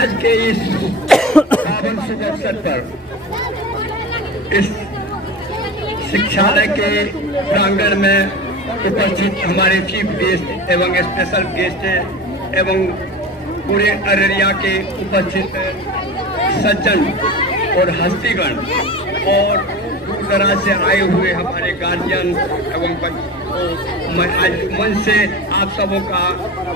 आज के इस पावन शुभ अवसर पर इस शिक्षालय के प्रांगण में उपस्थित हमारे चीफ गेस्ट एवं स्पेशल गेस्ट एवं पूरे अररिया के उपस्थित सज्जन और हस्तीगण और दूर दराज से आए हुए हमारे गार्जियन एवं बच्चों, मैं आज मंच से आप सबों का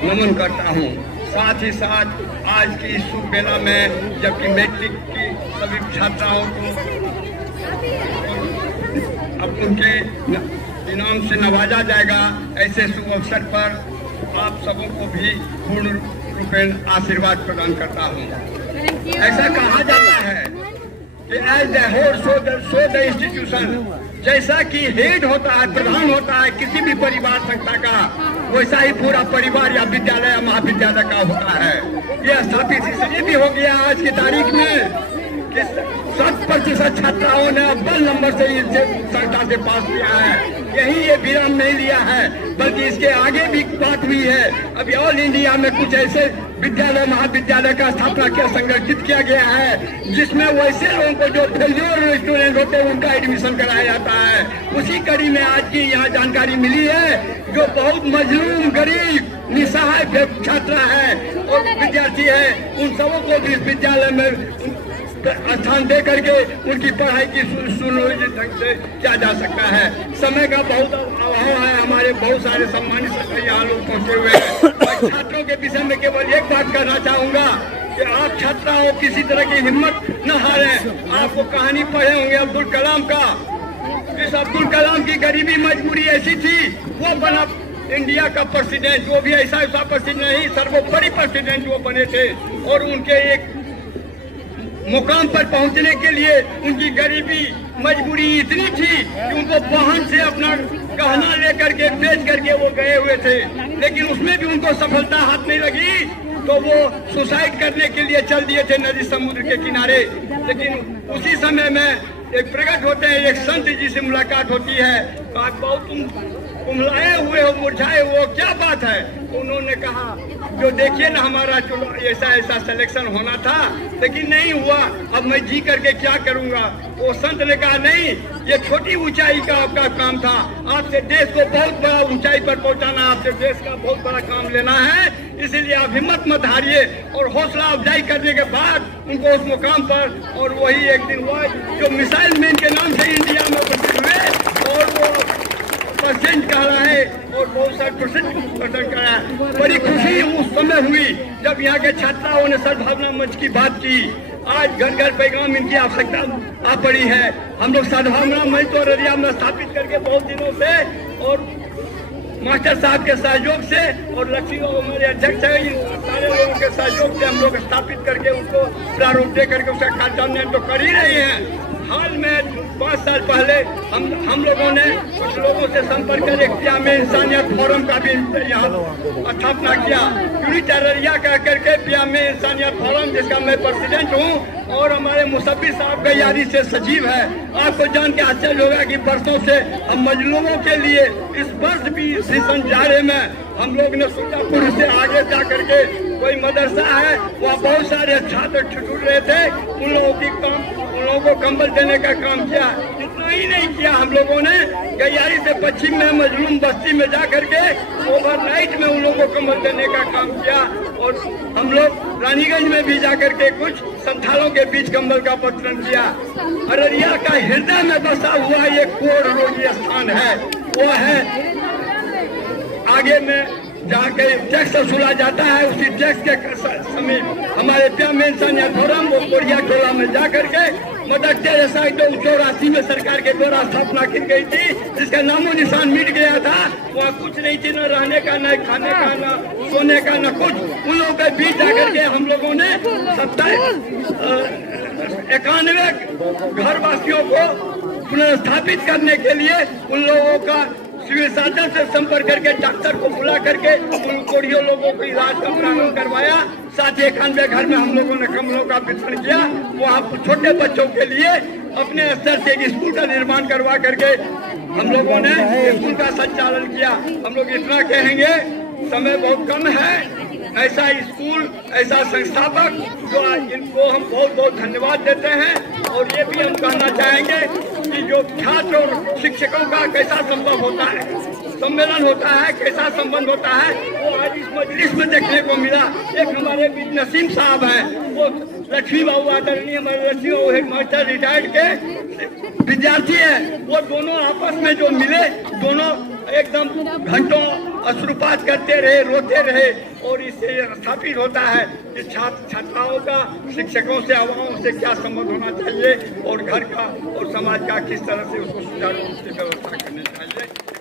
नमन करता हूं। साथ ही साथ आज की इस शुभ बेला में जबकि मैट्रिक की सभी छात्राओं को अब उनके इनाम से नवाजा जाएगा, ऐसे शुभ अवसर पर आप सबों को भी पूर्ण रूपेण आशीर्वाद प्रदान करता हूँ। ऐसा कहा जाता है कि as the host so the institution, जैसा कि हेड होता है, प्रधान होता है किसी भी परिवार संस्था का, वैसा ही पूरा परिवार या विद्यालय या महाविद्यालय का होता है। यह स्थापित इसलिए भी हो गया आज की तारीख में कि 100% छात्राओं ने अव्वल नंबर से इस संस्था से पास किया है। यही ये विराम नहीं लिया है, बल्कि इसके आगे भी बात हुई है। अभी ऑल इंडिया में कुछ ऐसे विद्यालय महाविद्यालय का स्थापना किया, संगठित किया गया है, जिसमें वैसे लोगों को जो फेल्योर स्टूडेंट होते हैं उनका एडमिशन कराया जाता है। उसी कड़ी में आज की यहाँ जानकारी मिली है, जो बहुत मजलूम गरीब निसहाय छात्रा है और विद्यार्थी है, उन सबों को भी इस विद्यालय में स्थान दे करके उनकी पढ़ाई की सुनियोजित ढंग से किया जा सकता है। समय का बहुत अभाव है, हमारे बहुत सारे सम्मानित सदस्य यहाँ लोग पहुँचे हुए हैं। छात्रों के विषय में केवल एक बात करना चाहूँगा कि आप छात्राओं किसी तरह की हिम्मत न हारें। आपको कहानी पढ़े होंगे अब्दुल कलाम का, जिस अब्दुल कलाम की गरीबी मजबूरी ऐसी थी वो बना इंडिया का प्रेसिडेंट। वो भी ऐसा प्रेसिडेंट नहीं, सर्वोपरि प्रेसिडेंट वो बने थे। और उनके एक मुकाम पर पहुंचने के लिए उनकी गरीबी मजबूरी इतनी थी कि उनको वाहन से अपना गहना लेकर के बेच करके वो गए हुए थे, लेकिन उसमें भी उनको सफलता हाथ नहीं लगी, तो वो सुसाइड करने के लिए चल दिए थे नदी समुद्र के किनारे। लेकिन उसी समय में एक प्रकट होते हैं, एक संत जी से मुलाकात होती है। बहुत तुम कुम्हलाए हुए हो, मुरझाए हो, क्या बात है? उन्होंने कहा जो देखिए ना, हमारा चलो ऐसा सिलेक्शन होना था लेकिन नहीं हुआ, अब मैं जी करके क्या करूंगा? वो संत ने कहा नहीं, ये छोटी ऊंचाई का आपका काम था, आपसे देश को बहुत बड़ा ऊंचाई पर पहुंचाना, आपसे देश का बहुत बड़ा काम लेना है, इसीलिए आप हिम्मत मत हारिए। और हौसला अफजाई करने के बाद उनको उस मुकाम पर, और वही एक दिन हुआ जो मिसाइल मैन के नाम से इंडिया में प्रसिद्ध हुए, और वो परसेंट कह रहा है और बहुत सारे परसेंट कह रहा है। बड़ी खुशी उस समय हुई जब यहाँ के छात्राओं ने सद्भावना मंच की बात की। आज घर घर पैगाम इनकी आवश्यकता आ पड़ी है। हम लोग सद्भावना मंच तो अररिया में स्थापित करके बहुत दिनों से, और मास्टर साहब के सहयोग से और लक्ष्मी हमारे अध्यक्ष है, इन सारे लोगों के सहयोग से हम लोग स्थापित करके उनको प्रारूप दे करके उसका कार्यान्वयन तो कर ही रहे हैं। हाल में 5 साल पहले हम लोगों ने कुछ लोगों से संपर्क कर पिया में इंसानियत फोरम का भी यहाँ स्थापना किया। यूनिट अररिया कह करके पिया में इंसानियत फोरम, जिसका मैं प्रेसिडेंट हूँ, और हमारे मुसब्बिर साहब गैयारी से सचिव है। आपको जान के आश्चर्य होगा कि बरसों से हम मजलूमों के लिए इस वर्ष भी सीजन जारे में हम लोग ने सुल्तानपुर से आगे जा करके कोई मदरसा है, वहाँ बहुत सारे छात्र छुट रहे थे, उन लोगों को कंबल देने का काम किया। इतना ही नहीं किया, हम लोगों ने गैयारी से पश्चिम में मजलूम बस्ती में जा करके ओवरनाइट में उन लोगों को कंबल देने का काम किया। और हम लोग रानीगंज में भी जा करके कुछ संथालों के बीच कंबल का वितरण किया। अररिया का हृदय में बसा हुआ एक कोढ़ रोगी स्थान है, वो है आगे में जहाँ के टैक्स वसूला जाता है, उसी टैक्स के समीप हमारे पिया में इंसानियत फोरम वो कोरिया टोला में जा करके मदर टेरेसा 1984 में सरकार के द्वारा स्थापना की गई थी, जिसका नामो निशान मिट गया था। वहाँ कुछ नहीं थी, न रहने का, न खाने का, न सोने का, न कुछ। उन लोगों के बीच जाकर के हम लोगों ने 91 घर वासियों को पुनर्स्थापित करने के लिए उन लोगों का सिविल सर्जन से संपर्क करके डॉक्टर को बुला करके उन कोढ़ियों लोगों को इलाज का प्रारंभ करवाया। साथ ही 91 घर में हम लोगों ने कमरों का वितरण किया। वहाँ छोटे बच्चों के लिए अपने स्तर से एक स्कूल का निर्माण करवा करके हम लोगों ने स्कूल का संचालन किया। हम लोग इतना कहेंगे, समय बहुत कम है, ऐसा स्कूल, ऐसा संस्थापक जो इनको हम बहुत बहुत धन्यवाद देते हैं। और ये भी हम कहना चाहेंगे कि जो छात्र और शिक्षकों का कैसा संभव होता है, सम्मेलन होता है, कैसा संबंध होता है, वो आज इस मजलिस में देखने को मिला। एक हमारे नसीम साहब हैं, वो लक्ष्मी बाबू आदरणीय हमारे लक्ष्मी बाबू हेडमास्टर रिटायर्ड के विद्यार्थी हैं। वो दोनों आपस में जो मिले, दोनों एकदम घंटों अश्रुपात करते रहे, रोते रहे। और इससे स्थापित होता है कि छात्र छात्राओं का शिक्षकों से, अवाओं से क्या संबंध होना चाहिए और घर का और समाज का किस तरह से उसको सुचारू रूप से व्यवस्था करनी चाहिए।